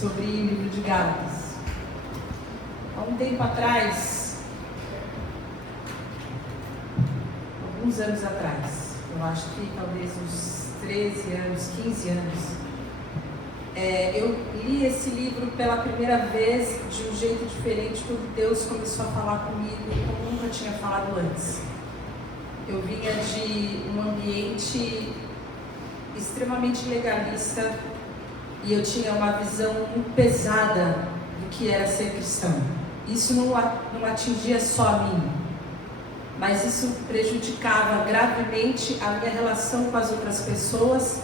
sobre o livro de Gálatas. Há um tempo atrás, alguns anos atrás, eu acho que talvez uns 13 anos, 15 anos, eu li esse livro pela primeira vez de um jeito diferente, quando Deus começou a falar comigo como nunca tinha falado antes. Eu vinha de um ambiente extremamente legalista e eu tinha uma visão muito pesada do que era ser cristão. Isso não atingia só a mim, mas isso prejudicava gravemente a minha relação com as outras pessoas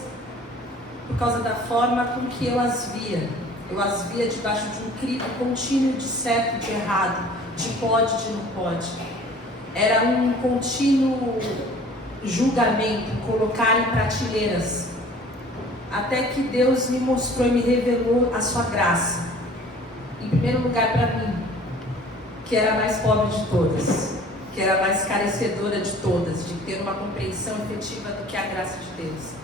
por causa da forma com que eu as via. Eu as via debaixo de um crivo contínuo de certo, de errado, de pode, de não pode. Era um contínuo julgamento, colocar em prateleiras, até que Deus me mostrou e me revelou a sua graça. Em primeiro lugar para mim, que era a mais pobre de todas, que era a mais carecedora de todas, de ter uma compreensão efetiva do que é a graça de Deus.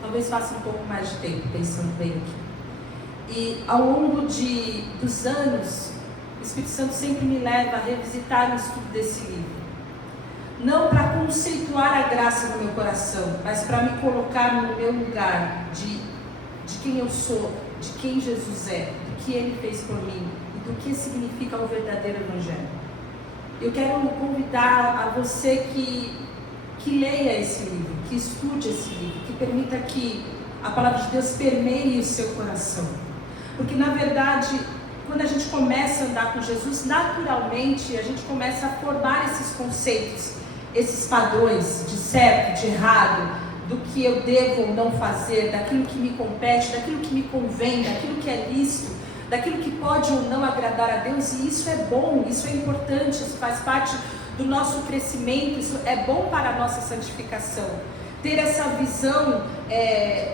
Talvez faça um pouco mais de tempo pensando bem aqui. E ao longo dos anos, o Espírito Santo sempre me leva a revisitar o estudo desse livro. Não para conceituar a graça no meu coração, mas para me colocar no meu lugar de quem eu sou, de quem Jesus é, do que Ele fez por mim e do que significa o verdadeiro Evangelho. Eu quero convidar a você que leia esse livro, que estude esse livro, que permita que a palavra de Deus permeie o seu coração. Porque na verdade, quando a gente começa a andar com Jesus, naturalmente a gente começa a formar esses conceitos, esses padrões de certo, de errado, do que eu devo ou não fazer, daquilo que me compete, daquilo que me convém, daquilo que é lícito, daquilo que pode ou não agradar a Deus. E isso é bom, isso é importante, isso faz parte do nosso crescimento, isso é bom para a nossa santificação. Ter essa visão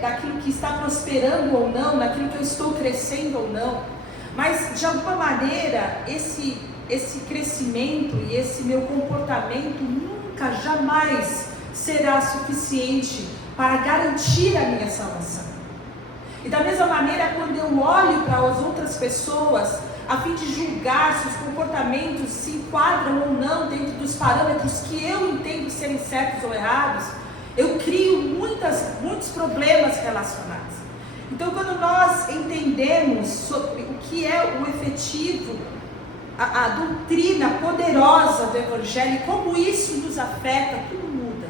daquilo que está prosperando ou não, daquilo que eu estou crescendo ou não. Mas de alguma maneira esse crescimento e esse meu comportamento nunca, jamais será suficiente para garantir a minha salvação. E da mesma maneira, quando eu olho para as outras pessoas a fim de julgar se os comportamentos se enquadram ou não dentro dos parâmetros que eu entendo serem certos ou errados, eu crio muitos problemas relacionados. Então, quando nós entendemos sobre o que é o efetivo, a doutrina poderosa do Evangelho e como isso nos afeta, tudo muda.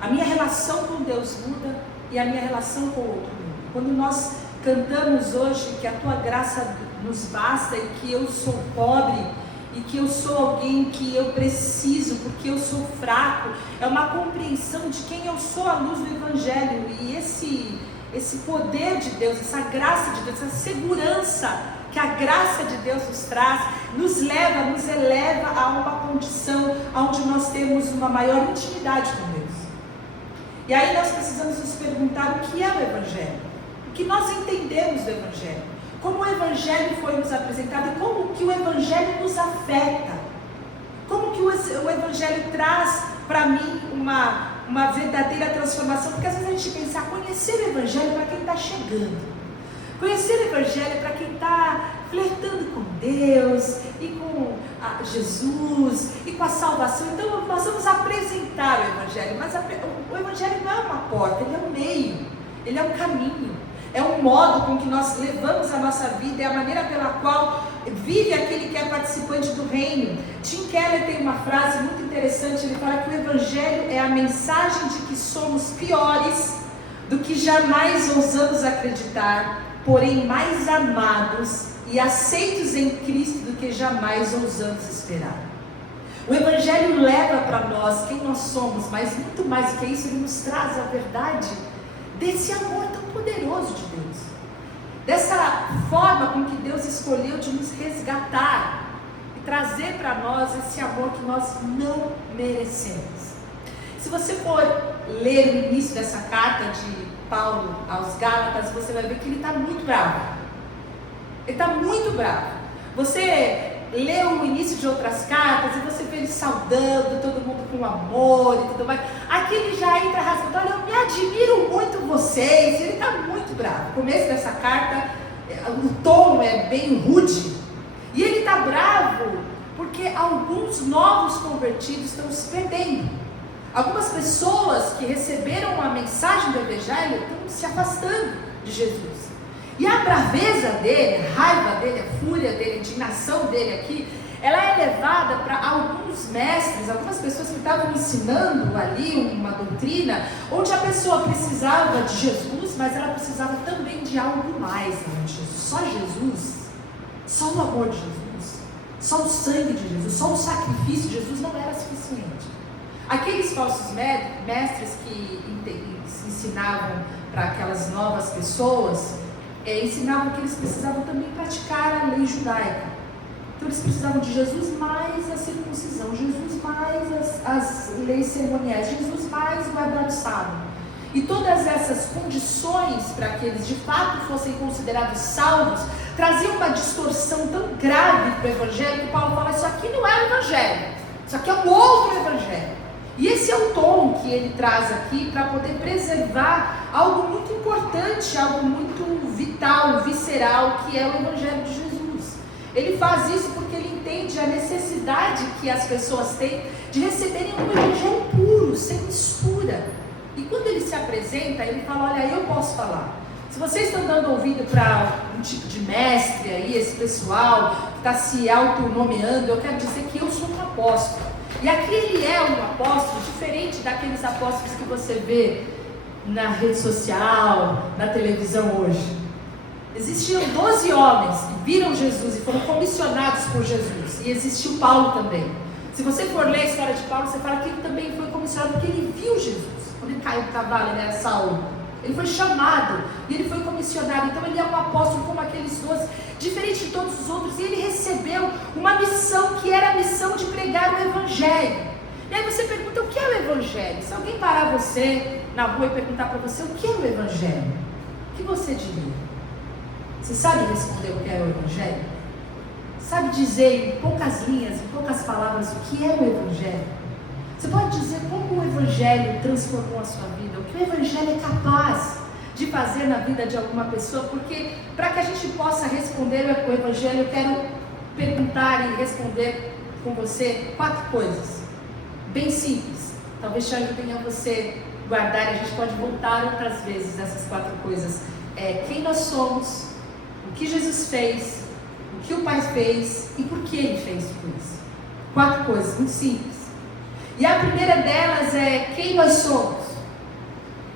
A minha relação com Deus muda e a minha relação com o outro muda. Quando nós cantamos hoje que a tua graça nos basta e que eu sou pobre e que eu sou alguém que eu preciso porque eu sou fraco, é uma compreensão de quem eu sou à luz do Evangelho. E esse poder de Deus, essa graça de Deus, essa segurança que a graça de Deus nos traz, nos eleva a uma condição onde nós temos uma maior intimidade com Deus. E aí nós precisamos nos perguntar o que é o Evangelho, o que nós entendemos do Evangelho, como o Evangelho foi nos apresentado e como que o Evangelho nos afeta, como que o Evangelho traz para mim uma verdadeira transformação. Porque às vezes a gente pensa, conhecer o Evangelho para quem está chegando, conhecer o Evangelho para quem está flertando com Deus e com Jesus e com a salvação. Então nós vamos apresentar o Evangelho, mas o Evangelho não é uma porta, ele é um meio, ele é um caminho. É um modo com que nós levamos a nossa vida, é a maneira pela qual vive aquele que é participante do reino. Tim Keller tem uma frase muito interessante, ele fala que o Evangelho é a mensagem de que somos piores do que jamais ousamos acreditar, porém mais amados e aceitos em Cristo do que jamais ousamos esperar. O Evangelho leva para nós quem nós somos, mas muito mais do que isso, ele nos traz a verdade desse amor tão poderoso de Deus, dessa forma com que Deus escolheu de nos resgatar e trazer para nós esse amor que nós não merecemos. Se você for ler o início dessa carta de Paulo aos Gálatas, você vai ver que ele está muito bravo. Ele está muito bravo. Você lê o início de outras cartas e você vê ele saudando todo mundo com amor e tudo mais. Aqui ele já entra rasgando, olha, eu me admiro muito vocês. Ele está muito bravo. O começo dessa carta o tom é bem rude, e ele está bravo porque alguns novos convertidos estão se perdendo. Algumas pessoas que receberam a mensagem do Evangelho estão se afastando de Jesus. E a braveza dele, a raiva dele, a fúria dele, a indignação dele aqui, ela é levada para alguns mestres, algumas pessoas que estavam ensinando ali uma doutrina, onde a pessoa precisava de Jesus, mas ela precisava também de algo mais além de Jesus. Só Jesus, só o amor de Jesus, só o sangue de Jesus, só o sacrifício de Jesus não era suficiente. Aqueles falsos mestres que ensinavam para aquelas novas pessoas, ensinavam que eles precisavam também praticar a lei judaica. Então eles precisavam de Jesus mais a circuncisão, Jesus mais as leis cerimoniais, Jesus mais guardar o sábado. E todas essas condições para que eles de fato fossem considerados salvos, traziam uma distorção tão grave para o Evangelho, que Paulo fala, isso aqui não é o Evangelho, isso aqui é um outro Evangelho. E esse é o tom que ele traz aqui para poder preservar algo muito importante, algo muito vital, visceral, que é o Evangelho de Jesus. Ele faz isso porque ele entende a necessidade que as pessoas têm de receberem um Evangelho puro, sem mistura. E quando ele se apresenta, ele fala, olha, eu posso falar. Se vocês estão dando ouvido para um tipo de mestre aí, esse pessoal que está se autonomeando, eu quero dizer que eu sou um apóstolo. E aqui ele é um apóstolo diferente daqueles apóstolos que você vê na rede social, na televisão hoje. Existiam 12 homens que viram Jesus e foram comissionados por Jesus. E existiu Paulo também. Se você for ler a história de Paulo, você fala que ele também foi comissionado porque ele viu Jesus. Quando ele caiu do cavalo, ele era Saulo. Ele foi chamado e ele foi comissionado. Então ele é um apóstolo como aqueles 12, diferente de todos os outros. E ele recebeu uma missão que era a missão de pregar o Evangelho. E aí você pergunta, o que é o Evangelho? Se alguém parar você na rua e perguntar para você, o que é o Evangelho? O que você diria? Você sabe responder o que é o Evangelho? Sabe dizer em poucas linhas, em poucas palavras, o que é o Evangelho? Você pode dizer como o Evangelho transformou a sua vida, o que o Evangelho é capaz de fazer na vida de alguma pessoa, porque para que a gente possa responder o Evangelho, eu quero perguntar e responder com você 4 coisas, bem simples, talvez te ajudem a você guardar, e a gente pode voltar outras vezes essas 4 coisas. Quem nós somos, o que Jesus fez, o que o Pai fez e por que Ele fez tudo isso. 4 coisas muito simples. E a primeira delas é quem nós somos.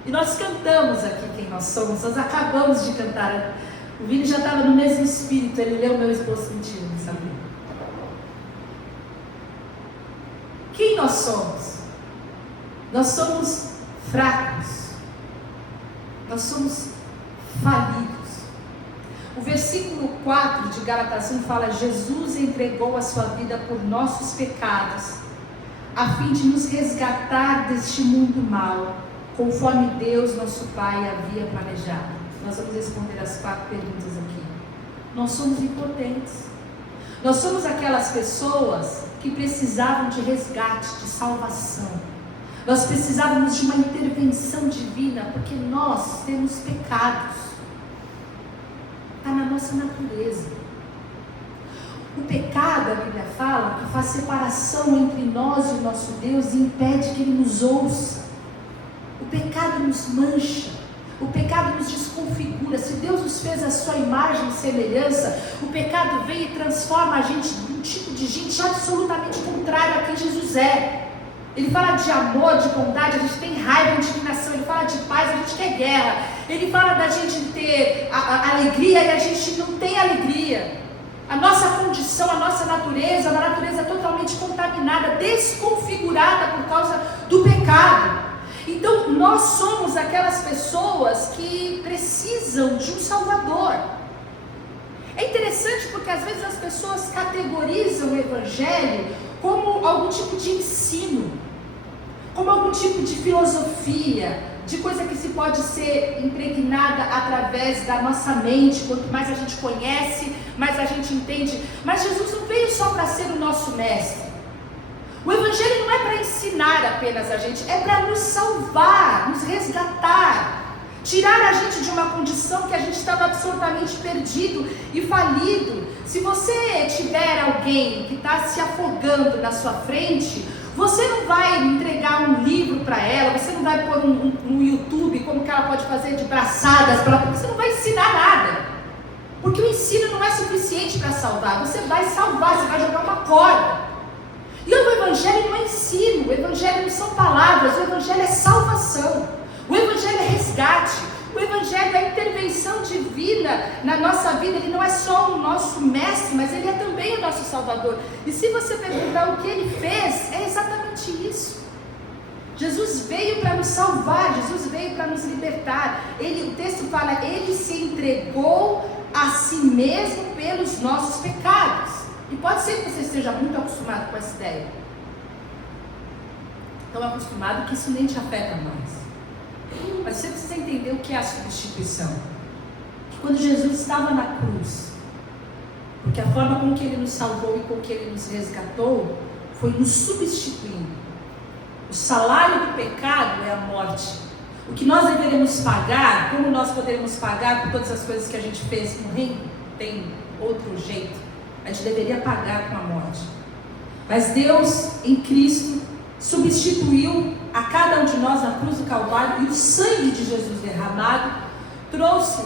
E nós cantamos aqui quem nós somos, nós acabamos de cantar. O Vini já estava no mesmo espírito, ele leu o meu esboço mentira, sabia? Quem nós somos? Nós somos fracos, nós somos falidos. O versículo 4 de Gálatas 1 fala, Jesus entregou a sua vida por nossos pecados, a fim de nos resgatar deste mundo mau, conforme Deus, nosso Pai, havia planejado. Nós vamos responder as 4 perguntas aqui. Nós somos impotentes. Nós somos aquelas pessoas que precisavam de resgate, de salvação. Nós precisávamos de uma intervenção divina, porque nós temos pecados. Está na nossa natureza. O pecado, a Bíblia fala, que faz separação entre nós e o nosso Deus e impede que Ele nos ouça. O pecado nos mancha, o pecado nos desconfigura. Se Deus nos fez a sua imagem e semelhança, o pecado vem e transforma a gente num tipo de gente absolutamente contrário a quem Jesus é. Ele fala de amor, de bondade, a gente tem raiva, indignação. Ele fala de paz, a gente quer guerra. Ele fala da gente ter alegria e a gente não tem alegria. A nossa condição, a nossa natureza, uma natureza totalmente contaminada, desconfigurada por causa do pecado. Então nós somos aquelas pessoas que precisam de um Salvador. É interessante porque às vezes as pessoas categorizam o Evangelho como algum tipo de ensino, como algum tipo de filosofia, de coisa que se pode ser impregnada através da nossa mente. Quanto mais a gente conhece, mais a gente entende. Mas Jesus não veio só para ser o nosso mestre. O Evangelho não é para ensinar apenas a gente, é para nos salvar, nos resgatar. tirar a gente de uma condição que a gente estava absolutamente perdido e falido. Se você tiver alguém que está se afogando na sua frente, você não vai entregar um livro para ela, você não vai pôr no YouTube como que ela pode fazer de braçadas, você não vai ensinar nada, porque o ensino não é suficiente para salvar. Você vai salvar, você vai jogar uma corda. E o Evangelho não é ensino, o Evangelho não são palavras, o Evangelho é salvação, o Evangelho é resgate, o Evangelho é intervenção divina na nossa vida. Ele não é só o nosso mestre, mas ele é também o nosso salvador. E se você perguntar o que ele fez, é exatamente isso. Jesus veio para nos salvar, Jesus veio para nos libertar. O texto fala, ele se entregou a si mesmo pelos nossos pecados. E pode ser que você esteja muito acostumado com essa ideia. Tão acostumado que isso nem te afeta mais. Mas você precisa entender o que é a substituição. Que quando Jesus estava na cruz, porque a forma com que ele nos salvou e com que ele nos resgatou, foi nos substituindo. O salário do pecado é a morte. O que nós deveríamos pagar, como nós poderíamos pagar por todas as coisas que a gente fez no reino, tem outro jeito. A gente deveria pagar com a morte. Mas Deus, em Cristo, substituiu a cada um de nós na cruz do Calvário, e o sangue de Jesus derramado trouxe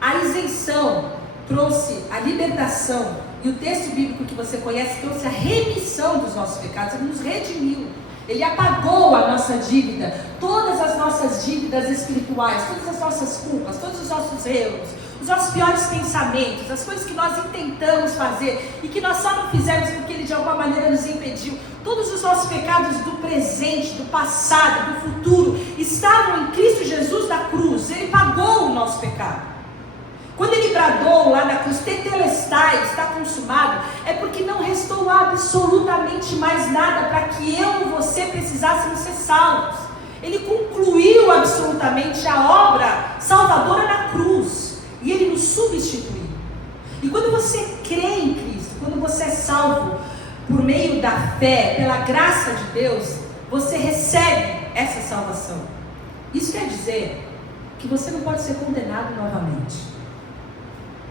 a isenção, trouxe a libertação, e o texto bíblico que você conhece trouxe a remissão dos nossos pecados. Ele nos redimiu, ele apagou a nossa dívida, todas as nossas dívidas espirituais, todas as nossas culpas, todos os nossos erros, os nossos piores pensamentos, as coisas que nós intentamos fazer e que nós só não fizemos porque ele de alguma maneira nos impediu. Todos os nossos pecados do presente, do passado, do futuro estavam em Cristo Jesus na cruz. Ele pagou o nosso pecado. Quando ele bradou lá na cruz, tetelestai, está consumado, é porque não restou absolutamente mais nada para que eu e você precisássemos ser salvos. Ele concluiu absolutamente a obra salvadora na cruz. E ele nos substituiu. E quando você crê em Cristo, quando você é salvo por meio da fé, pela graça de Deus, você recebe essa salvação. Isso quer dizer que você não pode ser condenado novamente.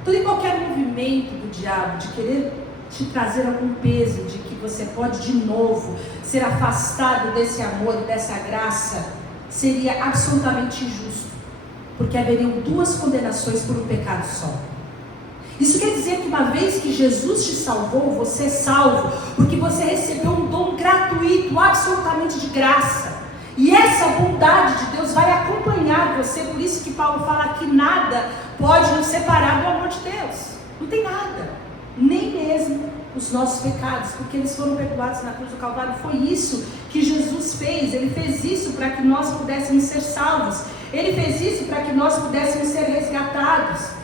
Todo e qualquer movimento do diabo de querer te trazer algum peso, de que você pode de novo ser afastado desse amor e dessa graça, seria absolutamente injusto. Porque haveriam duas condenações por um pecado só. Isso quer dizer que uma vez que Jesus te salvou, você é salvo, porque você recebeu um dom gratuito, absolutamente de graça. E essa bondade de Deus vai acompanhar você. Por isso que Paulo fala que nada pode nos separar do amor de Deus. Não tem nada, nem mesmo os nossos pecados, porque eles foram perdoados na cruz do Calvário. Foi isso que Jesus fez. Ele fez isso para que nós pudéssemos ser salvos. Ele fez isso para que nós pudéssemos ser resgatados.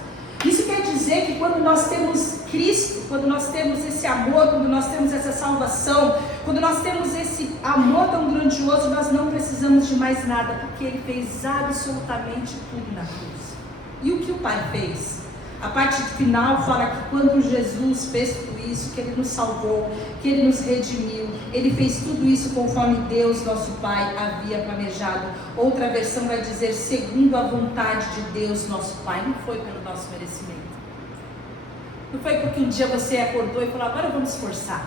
Isso quer dizer que quando nós temos Cristo, quando nós temos esse amor, quando nós temos essa salvação, quando nós temos esse amor tão grandioso, nós não precisamos de mais nada, porque Ele fez absolutamente tudo na cruz. E o que o Pai fez? A parte final fala que quando Jesus fez tudo isso, que Ele nos salvou, que Ele nos redimiu, Ele fez tudo isso conforme Deus, nosso Pai, havia planejado. Outra versão vai dizer, segundo a vontade de Deus, nosso Pai. Não foi pelo nosso merecimento. Não foi porque um dia você acordou e falou, agora eu vou me esforçar.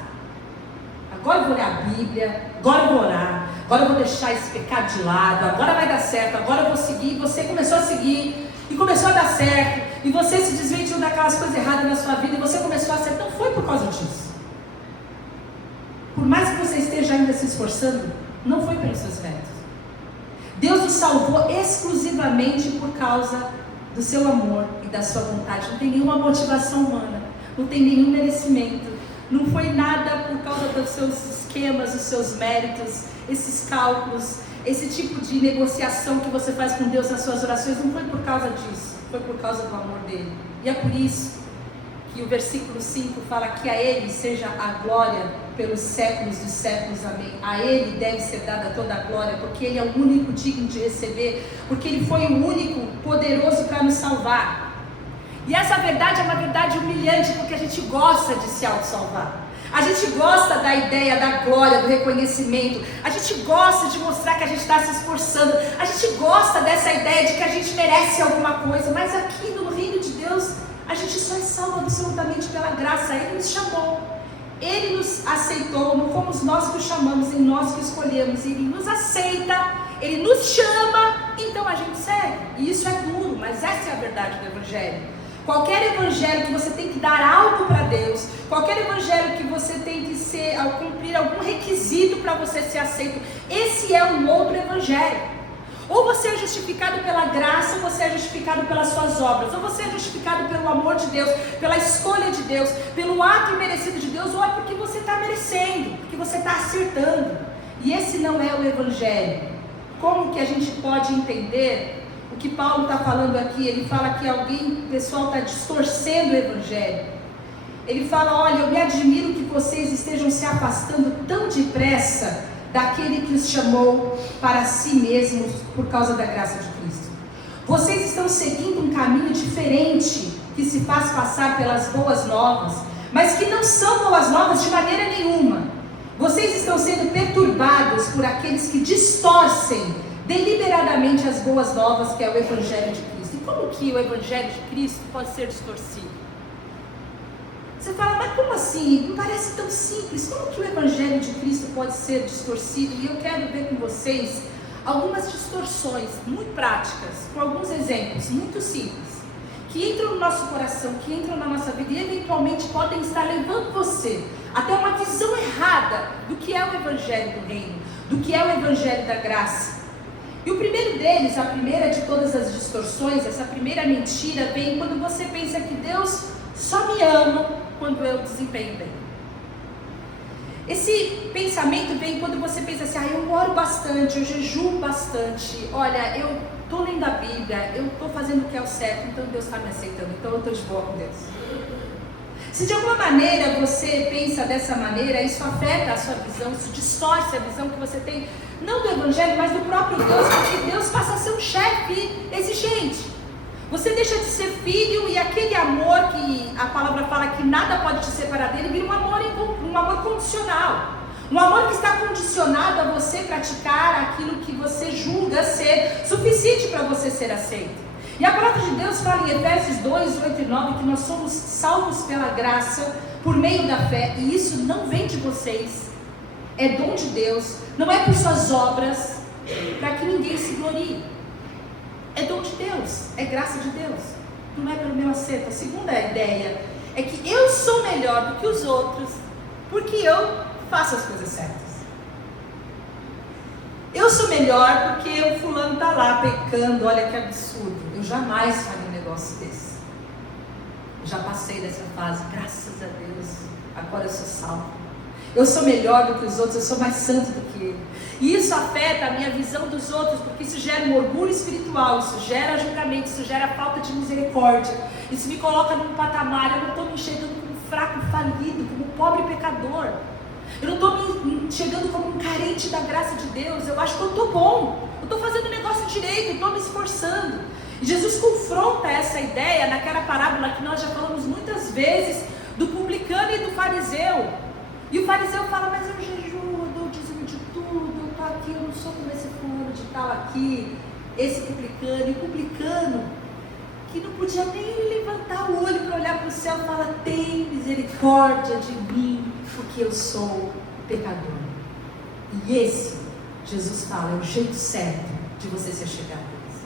Agora eu vou ler a Bíblia, agora eu vou orar, agora eu vou deixar esse pecado de lado, agora vai dar certo, agora eu vou seguir. E você começou a seguir. E começou a dar certo, e você se desmentiu daquelas coisas erradas na sua vida, e você começou a ser. Não foi por causa disso. Por mais que você esteja ainda se esforçando, não foi pelos seus méritos. Deus nos salvou exclusivamente por causa do seu amor e da sua vontade. Não tem nenhuma motivação humana, não tem nenhum merecimento, não foi nada por causa dos seus esquemas, dos seus méritos, esses cálculos, esse tipo de negociação que você faz com Deus nas suas orações. Não foi por causa disso, foi por causa do amor dele. E é por isso que o versículo 5 fala que a Ele seja a glória pelos séculos dos séculos, amém. A Ele deve ser dada toda a glória, porque Ele é o único digno de receber, porque Ele foi o único poderoso para nos salvar. E essa verdade é uma verdade humilhante, porque a gente gosta de se auto-salvar. A gente gosta da ideia da glória, do reconhecimento. A gente gosta de mostrar que a gente está se esforçando. A gente gosta dessa ideia de que a gente merece alguma coisa. Mas aqui no reino de Deus, a gente só é salvo absolutamente pela graça. Ele nos chamou, Ele nos aceitou. Não fomos nós que o chamamos, nem nós que escolhemos. Ele nos aceita, Ele nos chama, então a gente segue. E isso é duro, mas essa é a verdade do Evangelho. Qualquer evangelho que você tem que dar algo para Deus, qualquer evangelho que você tem que cumprir algum requisito para você ser aceito, esse é um outro evangelho. Ou você é justificado pela graça, ou você é justificado pelas suas obras, ou você é justificado pelo amor de Deus, pela escolha de Deus, pelo ato merecido de Deus, ou é porque você está merecendo, porque você está acertando. E esse não é o evangelho. Como que a gente pode entender o que Paulo está falando aqui? Ele fala que o pessoal está distorcendo o evangelho. Ele fala: olha, eu me admiro que vocês estejam se afastando tão depressa daquele que os chamou para si mesmos por causa da graça de Cristo. Vocês estão seguindo um caminho diferente que se faz passar pelas boas novas, mas que não são boas novas de maneira nenhuma. Vocês estão sendo perturbados por aqueles que distorcem deliberadamente as boas novas, que é o Evangelho de Cristo. E como que o Evangelho de Cristo pode ser distorcido? Você fala: mas como assim? Não parece tão simples. Como que o Evangelho de Cristo pode ser distorcido? E eu quero ver com vocês algumas distorções muito práticas, com alguns exemplos muito simples, que entram no nosso coração, que entram na nossa vida e eventualmente podem estar levando você até uma visão errada do que é o Evangelho do Reino, do que é o Evangelho da Graça. E o primeiro deles, a primeira de todas as distorções, essa primeira mentira, vem quando você pensa que Deus só me ama quando eu desempenho bem. Esse pensamento vem quando você pensa assim: eu oro bastante, eu jejuo bastante, olha, eu estou lendo a Bíblia, eu estou fazendo o que é o certo, então Deus está me aceitando, então eu estou de boa com Deus. Se de alguma maneira você pensa dessa maneira, isso afeta a sua visão, isso distorce a visão que você tem, não do Evangelho, mas do próprio Deus, porque Deus passa a ser um chefe exigente. Você deixa de ser filho e aquele amor que a palavra fala que nada pode te separar dele, vira um amor condicional. Um amor que está condicionado a você praticar aquilo que você julga ser suficiente para você ser aceito. E a palavra de Deus fala em Efésios 2, 8 e 9, que nós somos salvos pela graça, por meio da fé, e isso não vem de vocês, é dom de Deus, não é por suas obras, para que ninguém se glorie. É dom de Deus, é graça de Deus, não é pelo meu acerto. A segunda ideia é que eu sou melhor do que os outros, porque eu faço as coisas certas. Eu sou melhor porque o fulano está lá pecando, olha que absurdo. Eu jamais faria um negócio desse. Eu já passei dessa fase, graças a Deus, agora eu sou salvo. Eu sou melhor do que os outros, eu sou mais santo do que ele. E isso afeta a minha visão dos outros, porque isso gera um orgulho espiritual, isso gera julgamento, isso gera falta de misericórdia. Isso me coloca num patamar, eu não estou me enxergando como fraco, falido, como pobre pecador. Eu não estou me enxergando como um carente da graça de Deus. Eu acho que eu estou bom, eu estou fazendo o negócio direito, eu estou me esforçando. E Jesus confronta essa ideia naquela parábola que nós já falamos muitas vezes, do publicano e do fariseu. E o fariseu fala: mas eu jejuo, eu dou o dízimo de tudo, eu estou aqui, eu não sou como esse fulano de tal aqui, esse publicano. E o publicano, que não podia nem levantar o olho para olhar para o céu, fala: tem misericórdia de mim, porque eu sou pecador. E esse, Jesus fala, é o jeito certo de você se achegar a Deus.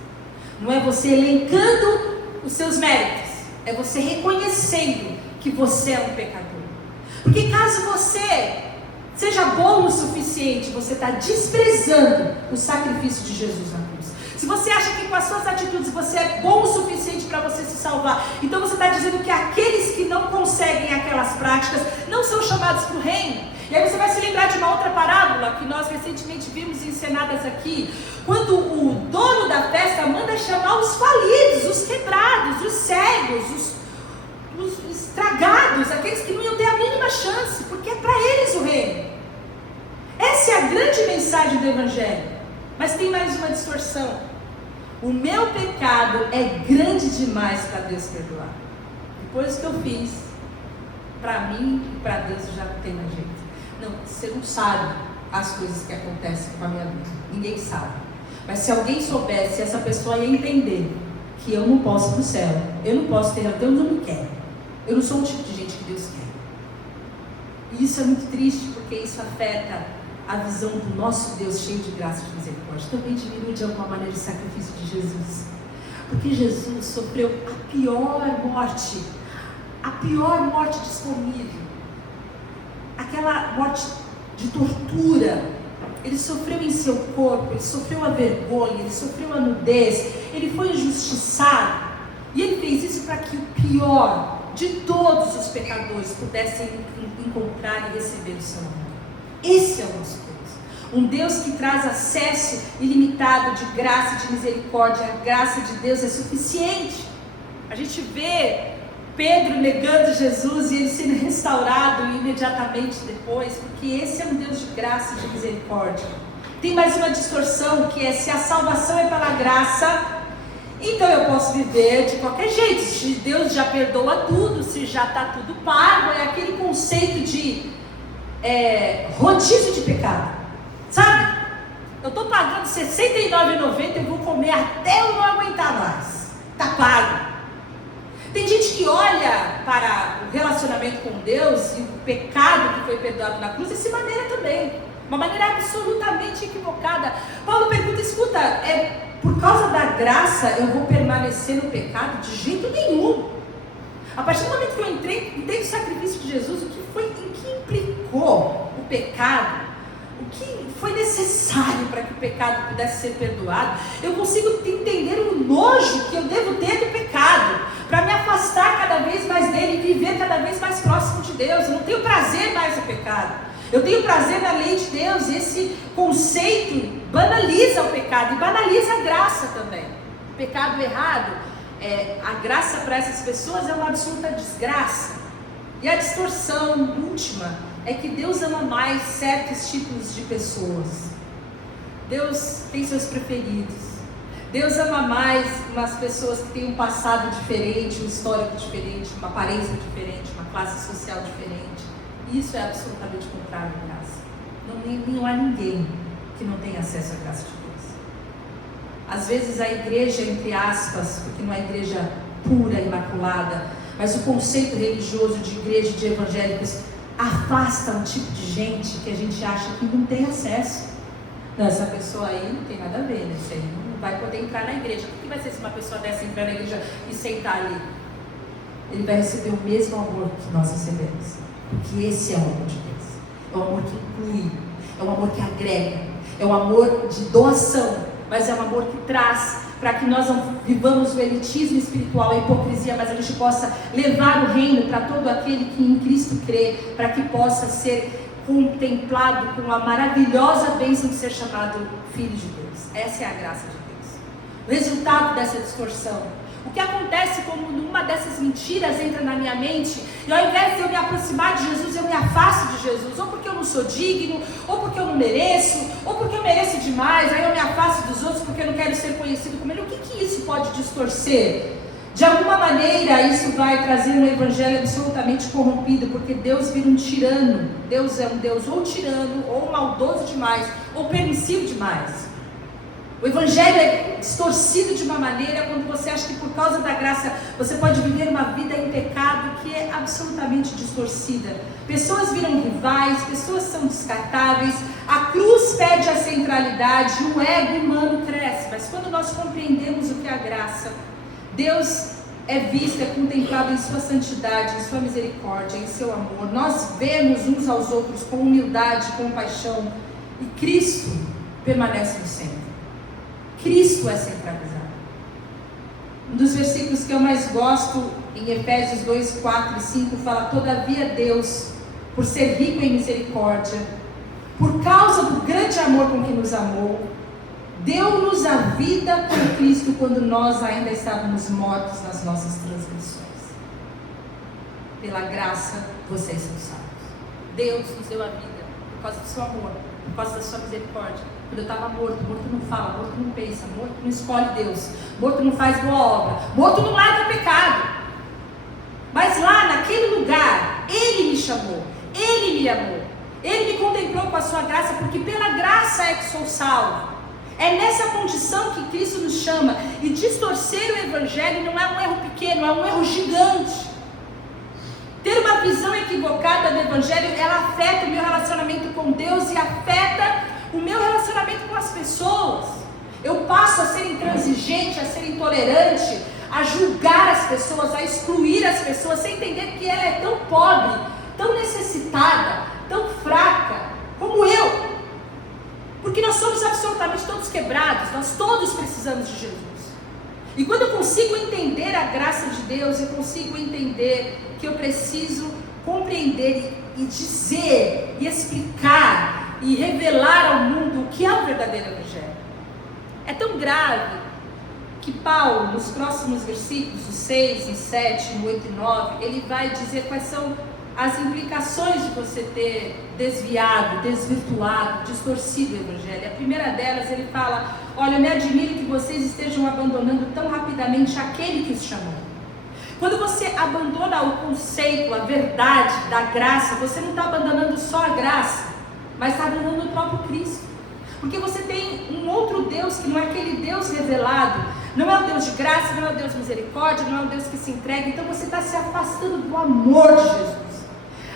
Não é você elencando os seus méritos, é você reconhecendo que você é um pecador. Porque caso você seja bom o suficiente, você está desprezando o sacrifício de Jesus na cruz. Se você acha que com as suas atitudes você é bom o suficiente para você se salvar, então você está dizendo que aqueles que não conseguem aquelas práticas não são chamados para o reino. E aí você vai se lembrar de uma outra parábola que nós recentemente vimos encenadas aqui, quando o dono da festa manda chamar os falidos, os quebrados, os cegos, os estragados, aqueles que não iam ter a mínima chance, porque é para eles o reino. Essa é a grande mensagem do Evangelho. Mas tem mais uma distorção. O meu pecado é grande demais para Deus perdoar. Depois que eu fiz, para mim e para Deus já não tem mais jeito. Não, você não sabe as coisas que acontecem com a minha vida. Ninguém sabe. Mas se alguém soubesse, essa pessoa ia entender que eu não posso ir para o céu. Eu não posso ter, Deus não me quer. Eu não sou o tipo de gente que Deus quer. E isso é muito triste, porque isso afeta a visão do nosso Deus cheio de graça e de misericórdia. Também diminui de alguma maneira o sacrifício de Jesus. Porque Jesus sofreu a pior morte disponível. Aquela morte de tortura. Ele sofreu em seu corpo, ele sofreu a vergonha, ele sofreu a nudez, ele foi injustiçado. E ele fez isso para que o pior de todos os pecadores pudessem encontrar e receber o seu amor. Esse é o nosso Deus. Um Deus que traz acesso ilimitado de graça e de misericórdia. A graça de Deus é suficiente. A gente vê Pedro negando Jesus e ele sendo restaurado imediatamente depois, porque esse é um Deus de graça e de misericórdia. Tem mais uma distorção, que é: se a salvação é pela graça, então eu posso viver de qualquer jeito. Se Deus já perdoa tudo, se já está tudo pago, é aquele conceito de rodízio de pecado, sabe? Eu estou pagando R$ 69,90, eu vou comer até eu não aguentar mais, está pago. Tem gente que olha para o relacionamento com Deus e o pecado que foi perdoado na cruz dessa maneira também, uma maneira absolutamente equivocada. Paulo pergunta: escuta, por causa da graça eu vou permanecer no pecado? De jeito nenhum. A partir do momento que eu entrei no sacrifício de Jesus, o que implicou o pecado, o que foi necessário para que o pecado pudesse ser perdoado, eu consigo entender o nojo que eu devo ter do pecado, para me afastar cada vez mais dele e viver cada vez mais próximo de Deus. Eu não tenho prazer mais no pecado, eu tenho prazer na lei de Deus. Esse conceito banaliza o pecado e banaliza a graça também. O pecado errado, a graça para essas pessoas é uma absoluta desgraça. E a distorção última é que Deus ama mais certos tipos de pessoas. Deus tem seus preferidos. Deus ama mais umas pessoas que têm um passado diferente, um histórico diferente, uma aparência diferente, uma classe social diferente. Isso é absolutamente contrário à graça. Não há ninguém que não tenha acesso à graça de Deus. Às vezes a igreja, entre aspas, porque não é igreja pura, imaculada, mas o conceito religioso de igreja, de evangélicos, afasta um tipo de gente que a gente acha que não tem acesso. Não, essa pessoa aí não tem nada a ver, né? Isso aí não vai poder entrar na igreja. O que vai ser se uma pessoa dessa entrar na igreja e sentar ali? Ele vai receber o mesmo amor que nós recebemos, porque esse é o amor de Deus. É um amor que inclui, é um amor que agrega, é um amor de doação, mas é um amor que traz para que nós não vivamos o elitismo espiritual, a hipocrisia, mas a gente possa levar o reino para todo aquele que em Cristo crê, para que possa ser contemplado com a maravilhosa bênção de ser chamado filho de Deus. Essa é a graça de Deus. O resultado dessa distorção, o que acontece quando uma dessas mentiras entra na minha mente, e ao invés de eu me aproximar de Jesus, eu me afasto de Jesus, ou porque eu não sou digno, ou porque eu não mereço, ou porque eu mereço demais, aí eu me afasto dos outros porque eu não quero ser conhecido como ele. O que isso pode distorcer? De alguma maneira isso vai trazer um evangelho absolutamente corrompido, porque Deus vira um tirano. Deus é um Deus ou tirano, ou maldoso demais, ou permissivo demais. O evangelho é distorcido de uma maneira quando você acha que por causa da graça você pode viver uma vida em pecado que é absolutamente distorcida. Pessoas viram rivais, pessoas são descartáveis, a cruz perde a centralidade, o ego humano cresce. Mas quando nós compreendemos o que é a graça, Deus é visto, é contemplado em sua santidade, em sua misericórdia, em seu amor. Nós vemos uns aos outros com humildade, com compaixão, e Cristo permanece no centro. Cristo é centralizado. Um dos versículos que eu mais gosto, em Efésios 2, 4 e 5, fala: todavia Deus, por ser rico em misericórdia, por causa do grande amor com que nos amou, deu-nos a vida com Cristo quando nós ainda estávamos mortos nas nossas transgressões. Pela graça, vocês são salvos. Deus nos deu a vida por causa do seu amor, por causa da sua misericórdia. Quando eu estava morto, morto não fala, morto não pensa, morto não escolhe Deus, morto não faz boa obra, morto não larga o pecado. Mas lá naquele lugar, Ele chamou, Ele me amou, Ele me contemplou com a sua graça, porque pela graça é que sou salvo. É nessa condição que Cristo nos chama. E distorcer o Evangelho não é um erro pequeno, é um erro gigante. Ter uma visão equivocada do Evangelho, ela afeta o meu relacionamento com Deus e afeta o meu relacionamento com as pessoas. Eu passo a ser intransigente, a ser intolerante, a julgar as pessoas, a excluir as pessoas, sem entender que ela é tão pobre, tão necessitada, tão fraca como eu. Porque nós somos absolutamente todos quebrados, nós todos precisamos de Jesus. E quando eu consigo entender a graça de Deus, eu consigo entender que eu preciso compreender e dizer, e explicar, e revelar ao mundo o que é o verdadeiro Evangelho. É tão grave que Paulo, nos próximos versículos, o 6, o 7, o 8 e 9, ele vai dizer quais são as implicações de você ter desviado, desvirtuado, distorcido o Evangelho. A primeira delas, ele fala: olha, eu me admiro que vocês estejam abandonando tão rapidamente aquele que os chamou. Quando você abandona o conceito, a verdade da graça, você não está abandonando só a graça, mas está abandonando o próprio Cristo. Porque você tem um outro Deus que não é aquele Deus revelado, não é o Deus de graça, não é o Deus de misericórdia, não é o Deus que se entrega. Então você está se afastando do amor de Jesus.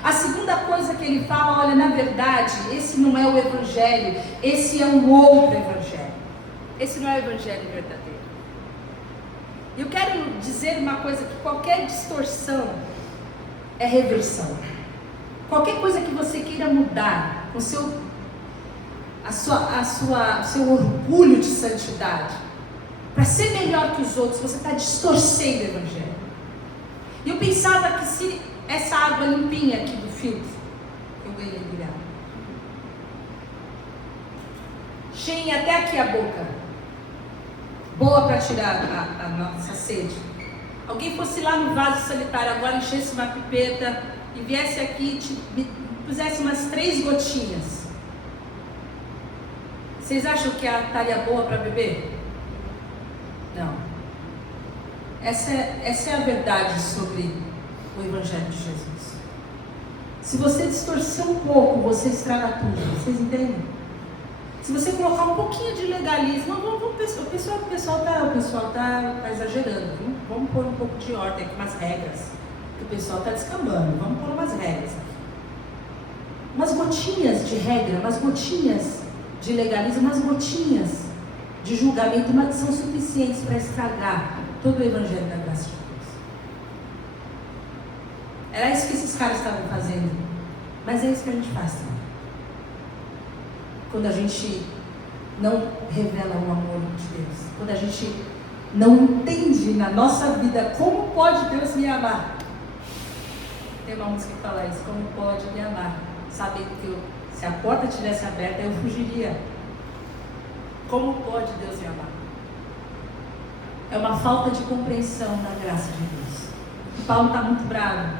A segunda coisa que ele fala: olha, na verdade, esse não é o Evangelho, esse é um outro Evangelho. Esse não é o Evangelho verdadeiro. Eu quero dizer uma coisa, que qualquer distorção é reversão. Qualquer coisa que você queira mudar, o seu orgulho de santidade, para ser melhor que os outros, você está distorcendo o Evangelho. E eu pensava que se essa água limpinha aqui do filtro, eu ganhei virar, cheia até aqui a boca, boa para tirar a nossa sede, alguém fosse lá no vaso sanitário agora, enchesse uma pipeta e viesse aqui e pusesse umas 3 gotinhas, vocês acham que estaria boa para beber? Não. Essa é a verdade sobre o Evangelho de Jesus. Se você distorcer um pouco, você estraga tudo. Vocês entendem? Se você colocar um pouquinho de legalismo, o pessoal está exagerando. Vamos pôr um pouco de ordem aqui, umas regras. O pessoal está descambando. Vamos pôr umas regras aqui. Umas gotinhas de regra, umas gotinhas de legalismo, umas gotinhas de julgamento, mas são suficientes para estragar todo o Evangelho da graça de Deus. Era isso que esses caras estavam fazendo, mas é isso que a gente faz também. Quando a gente não revela o amor de Deus, quando a gente não entende na nossa vida como pode Deus me amar. Tem uma música que fala isso: como pode me amar, sabendo que se a porta tivesse aberta eu fugiria. Como pode Deus me amar? É uma falta de compreensão da graça de Deus. E Paulo está muito bravo.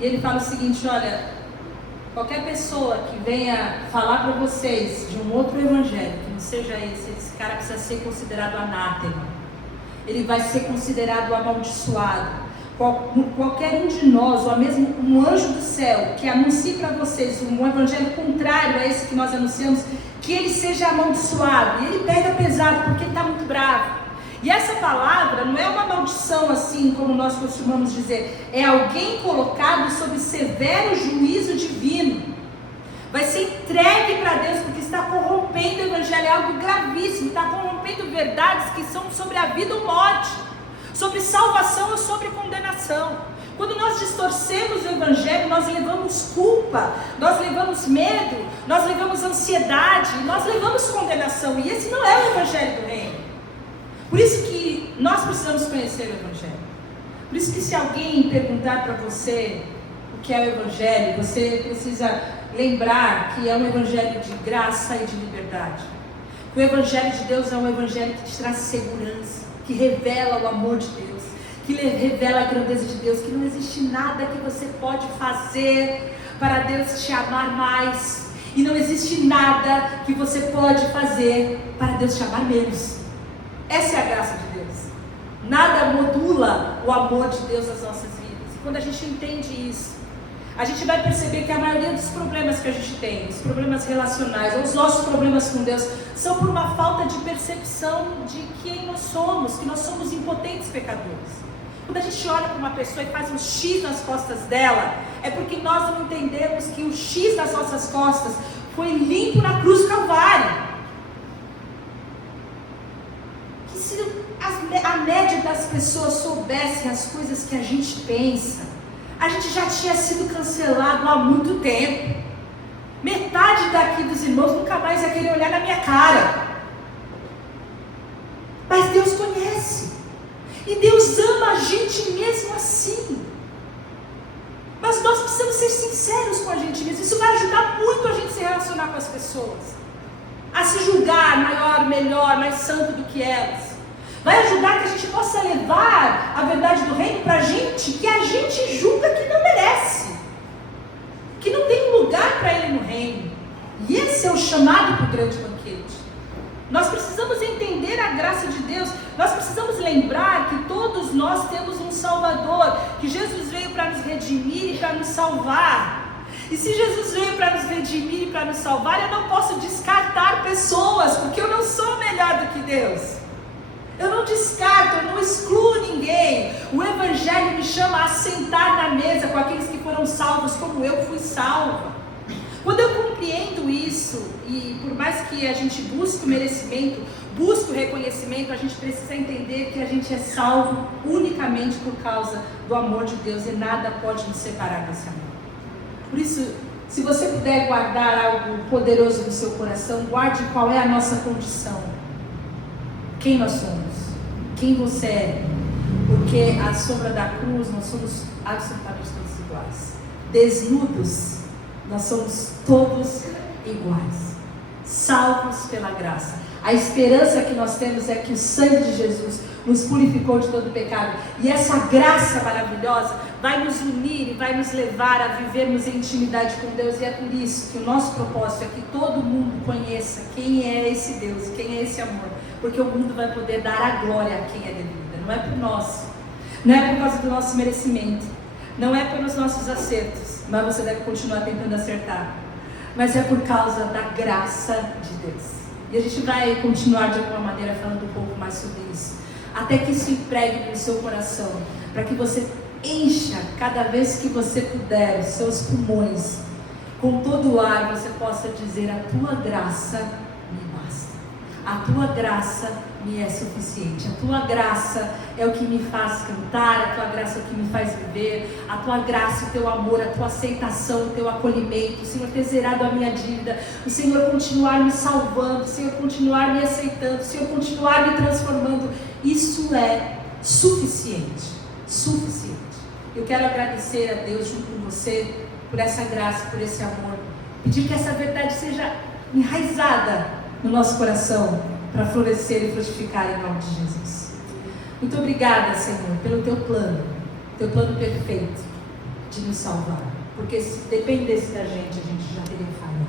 E ele fala o seguinte: olha, qualquer pessoa que venha falar para vocês de um outro evangelho, que não seja esse cara precisa ser considerado anátema. Ele vai ser considerado amaldiçoado. Qualquer um de nós, ou mesmo um anjo do céu, que anuncie para vocês um evangelho contrário a esse que nós anunciamos, que ele seja amaldiçoado. E ele pega pesado, porque ele está muito bravo. E essa palavra não é uma maldição assim como nós costumamos dizer, é alguém colocado sob severo juízo divino, vai ser entregue para Deus, porque está corrompendo o evangelho, é algo gravíssimo, está corrompendo verdades que são sobre a vida ou morte, sobre salvação ou sobre condenação. Quando nós distorcemos o evangelho, nós levamos culpa, nós levamos medo, nós levamos ansiedade, nós levamos condenação, e esse não é o evangelho do reino. Por isso que nós precisamos conhecer o Evangelho. Por isso que se alguém perguntar para você o que é o Evangelho, você precisa lembrar que é um Evangelho de graça e de liberdade. O Evangelho de Deus é um Evangelho que te traz segurança, que revela o amor de Deus, que revela a grandeza de Deus, que não existe nada que você pode fazer para Deus te amar mais, e não existe nada que você pode fazer para Deus te amar menos. Essa é a graça de Deus. Nada modula o amor de Deus nas nossas vidas. E quando a gente entende isso, a gente vai perceber que a maioria dos problemas que a gente tem, os problemas relacionais, ou os nossos problemas com Deus, são por uma falta de percepção de quem nós somos, que nós somos impotentes pecadores. Quando a gente olha para uma pessoa e faz um X nas costas dela, é porque nós não entendemos que o X nas nossas costas foi limpo na cruz do Calvário. Que se a média das pessoas soubessem as coisas que a gente pensa, a gente já tinha sido cancelado há muito tempo. Metade daqui dos irmãos nunca mais ia querer olhar na minha cara. Mas Deus conhece. E Deus ama a gente mesmo assim. Mas nós precisamos ser sinceros com a gente mesmo. Isso vai ajudar muito a gente se relacionar com as pessoas. A se julgar maior, melhor, mais santo do que elas. Vai ajudar que a gente possa levar a verdade do reino para gente que a gente julga que não merece, que não tem lugar para ele no reino. E esse é o chamado para o grande banquete. Nós precisamos entender a graça de Deus. Nós precisamos lembrar que todos nós temos um Salvador, que Jesus veio para nos redimir e para nos salvar. E se Jesus veio para nos redimir e para nos salvar, eu não posso descartar pessoas, porque eu não sou melhor do que Deus. Eu não descarto, eu não excluo ninguém. O Evangelho me chama a sentar na mesa com aqueles que foram salvos como eu fui salva. Quando eu compreendo isso, e por mais que a gente busque o merecimento, busque o reconhecimento, a gente precisa entender que a gente é salvo unicamente por causa do amor de Deus e nada pode nos separar desse amor. Por isso, se você puder guardar algo poderoso no seu coração, guarde qual é a nossa condição. Quem nós somos? Quem você é? Porque à sombra da cruz nós somos absolutamente todos iguais. Desnudos, nós somos todos iguais. Salvos pela graça. A esperança que nós temos é que o sangue de Jesus nos purificou de todo pecado. E essa graça maravilhosa vai nos unir e vai nos levar a vivermos em intimidade com Deus. E é por isso que o nosso propósito é que todo mundo conheça quem é esse Deus, quem é esse amor. Porque o mundo vai poder dar a glória a quem é devida. Não é por nós, não é por causa do nosso merecimento, não é pelos nossos acertos, mas você deve continuar tentando acertar, mas é por causa da graça de Deus. E a gente vai continuar de alguma maneira falando um pouco mais sobre isso, até que isso impregne no seu coração, para que você encha cada vez que você puder os seus pulmões, com todo o ar você possa dizer: a tua graça me basta, a tua graça me é suficiente, a tua graça é o que me faz cantar, a tua graça é o que me faz viver, a tua graça, o teu amor, a tua aceitação, o teu acolhimento, o Senhor ter zerado a minha dívida, o Senhor continuar me salvando, o Senhor continuar me aceitando, o Senhor continuar me transformando, isso é suficiente, suficiente. Eu quero agradecer a Deus junto com você por essa graça, por esse amor, pedir que essa verdade seja enraizada no nosso coração, para florescer e frutificar em nome de Jesus. Muito obrigada, Senhor, pelo teu plano perfeito de nos salvar, porque se dependesse da gente, a gente já teria falhado.